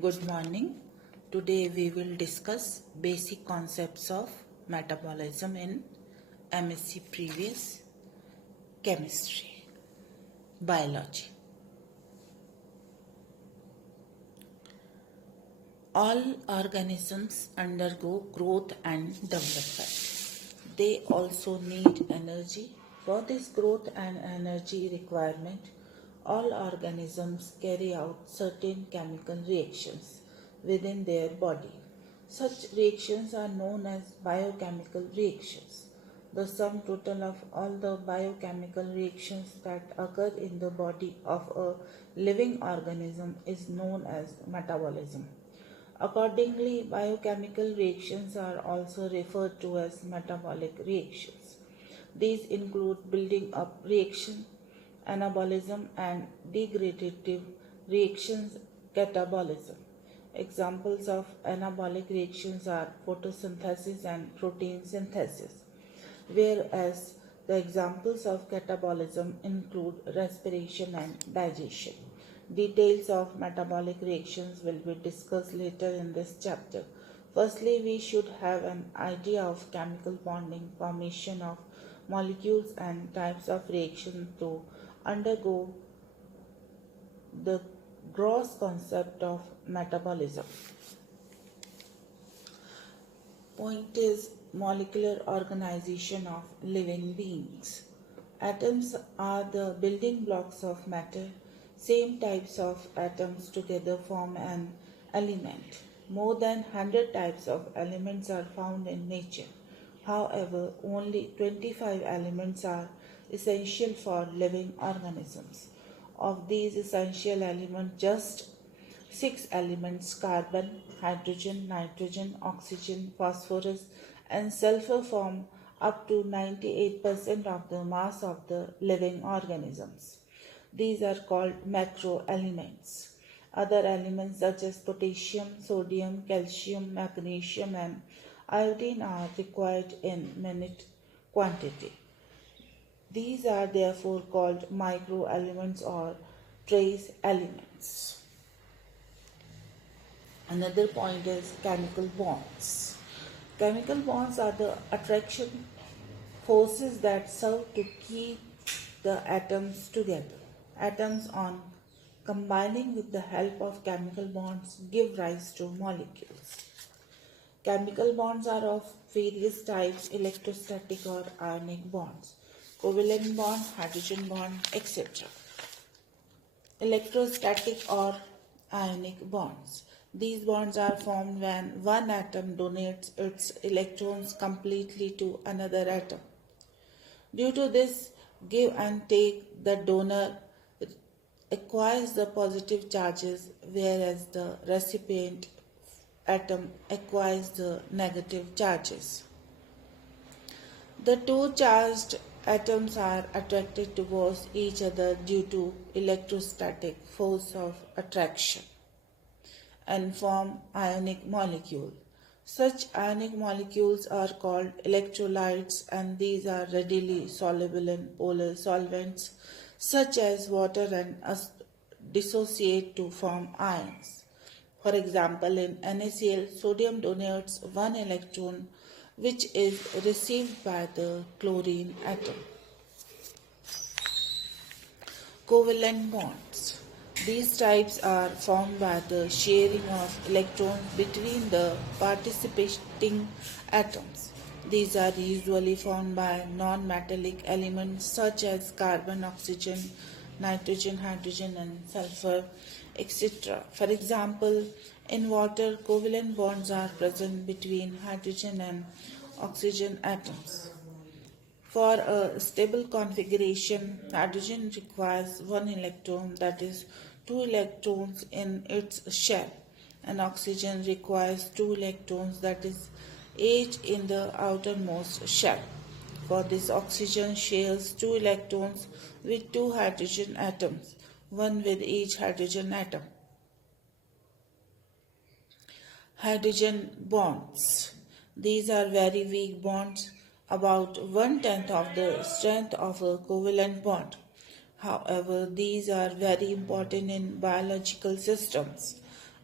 Good morning. Today we will discuss basic concepts of metabolism in M.sc previous chemistry, biology. All organisms undergo growth and development. They also need energy. For this growth and energy requirement, all organisms carry out certain chemical reactions within their body. Such reactions are known as biochemical reactions. The sum total of all the biochemical reactions that occur in the body of a living organism is known as metabolism. Accordingly, biochemical reactions are also referred to as metabolic reactions. These include building up reaction, anabolism, and degradative reactions, catabolism. Examples of anabolic reactions are photosynthesis and protein synthesis, whereas the examples of catabolism include respiration and digestion. Details of metabolic reactions will be discussed later in this chapter. Firstly, we should have an idea of chemical bonding, formation of molecules, and types of reactions to undergo the gross concept of metabolism. Point is molecular organization of living beings. Atoms are the building blocks of matter. Same types of atoms together form an element. More than 100 types of elements are found in nature. However, only 25 elements are essential for living organisms. Of these essential elements, just 6 elements, carbon, hydrogen, nitrogen, oxygen, phosphorus, and sulfur, form up to 98% of the mass of the living organisms. These are called macro elements. Other elements such as potassium, sodium, calcium, magnesium, and iodine are required in minute quantity. These are therefore called micro elements or trace elements. Another point is chemical bonds. Chemical bonds are the attraction forces that serve to keep the atoms together. Atoms, on combining with the help of chemical bonds, give rise to molecules. Chemical bonds are of various types: electrostatic or ionic bonds, covalent bond, hydrogen bond, etc. Electrostatic or ionic bonds. These bonds are formed when one atom donates its electrons completely to another atom. Due to this give and take, the donor acquires the positive charges, whereas the recipient atom acquires the negative charges. The two charged atoms are attracted towards each other due to electrostatic force of attraction and form ionic molecule. Such ionic molecules are called electrolytes, and these are readily soluble in polar solvents such as water and dissociate to form ions. For example, in NaCl, sodium donates one electron which is received by the chlorine atom. Covalent bonds. These types are formed by the sharing of electrons between the participating atoms. These are usually formed by non-metallic elements such as carbon, oxygen, nitrogen, hydrogen, and sulfur, etc. For example, in water, covalent bonds are present between hydrogen and oxygen atoms. For a stable configuration, hydrogen requires one electron, that is 2 electrons in its shell, and oxygen requires 2 electrons, that is 8 in the outermost shell. For this, oxygen shares 2 electrons with 2 hydrogen atoms, one with each hydrogen atom. Hydrogen bonds. These are very weak bonds, about 1/10 of the strength of a covalent bond. However, these are very important in biological systems.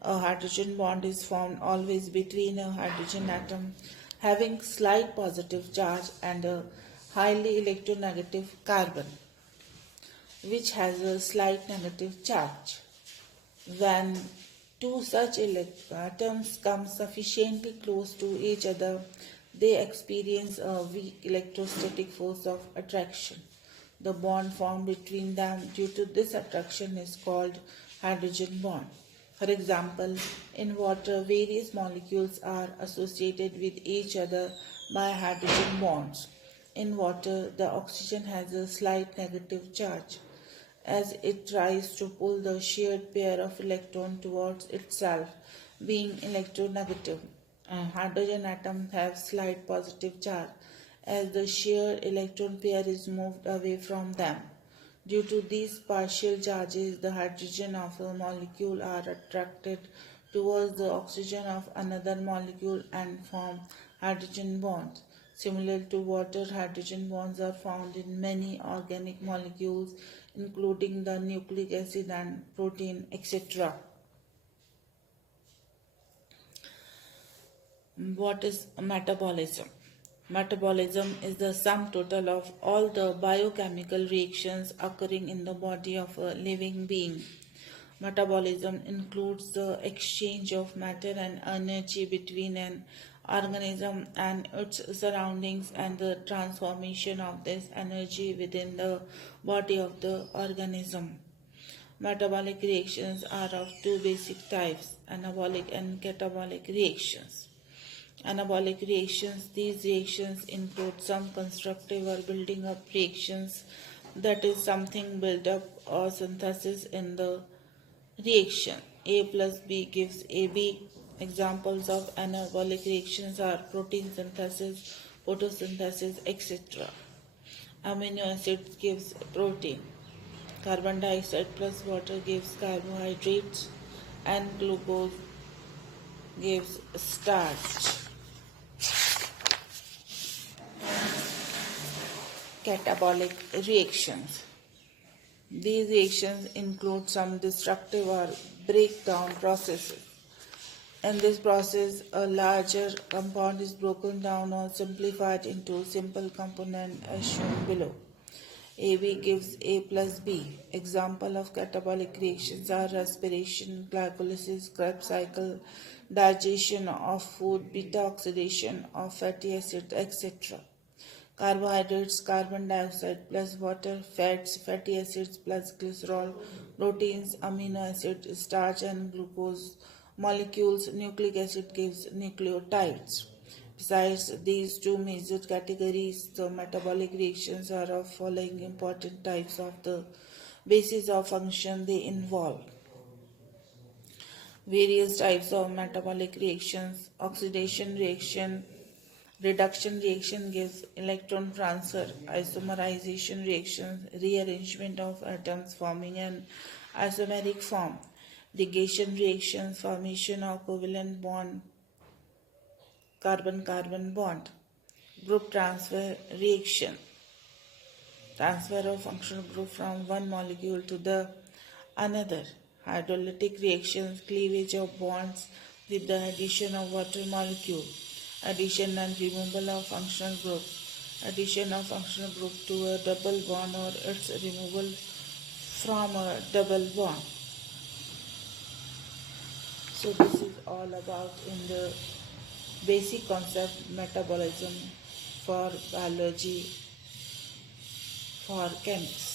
A hydrogen bond is formed always between a hydrogen atom having slight positive charge and a highly electronegative carbon which has a slight negative charge. When two such atoms come sufficiently close to each other, they experience a weak electrostatic force of attraction. The bond formed between them due to this attraction is called hydrogen bond. For example, in water, various molecules are associated with each other by hydrogen bonds. In water, the oxygen has a slight negative charge as it tries to pull the shared pair of electrons towards itself, being electronegative. Hydrogen atoms have slight positive charge as the shared electron pair is moved away from them. Due to these partial charges, the hydrogen of a molecule are attracted towards the oxygen of another molecule and form hydrogen bonds. Similar to water, hydrogen bonds are found in many organic molecules, including the nucleic acid and protein, etc. What is metabolism? Metabolism is the sum total of all the biochemical reactions occurring in the body of a living being. Metabolism includes the exchange of matter and energy between an organism and its surroundings and the transformation of this energy within the body of the organism. Metabolic reactions are of two basic types, anabolic and catabolic reactions. Anabolic reactions, these reactions include some constructive or building up reactions, that is, something built up or synthesis in the reaction. A plus B gives AB. Examples of anabolic reactions are protein synthesis, photosynthesis, etc. Amino acids gives protein. Carbon dioxide plus water gives carbohydrates, and glucose gives starch. Catabolic reactions. These reactions include some destructive or breakdown processes. In this process, a larger compound is broken down or simplified into simple component as shown below. AB gives A plus B. Example of catabolic reactions are respiration, glycolysis, Krebs cycle, digestion of food, beta oxidation of fatty acids, etc. Carbohydrates, carbon dioxide plus water, fats, fatty acids plus glycerol, proteins, amino acids, starch and glucose molecules, nucleic acid gives nucleotides. Besides these two major categories, the metabolic reactions are of following important types of the basis of function they involve. Various types of metabolic reactions, oxidation reaction, reduction reaction gives electron transfer, isomerization reactions, rearrangement of atoms forming an isomeric form, ligation reactions, formation of covalent bond, carbon-carbon bond, group transfer reaction, transfer of functional group from one molecule to the another, hydrolytic reactions, cleavage of bonds with the addition of water molecule, addition and removal of functional group, addition of functional group to a double bond or its removal from a double bond. So this is all about in the basic concept metabolism for biology for chemists.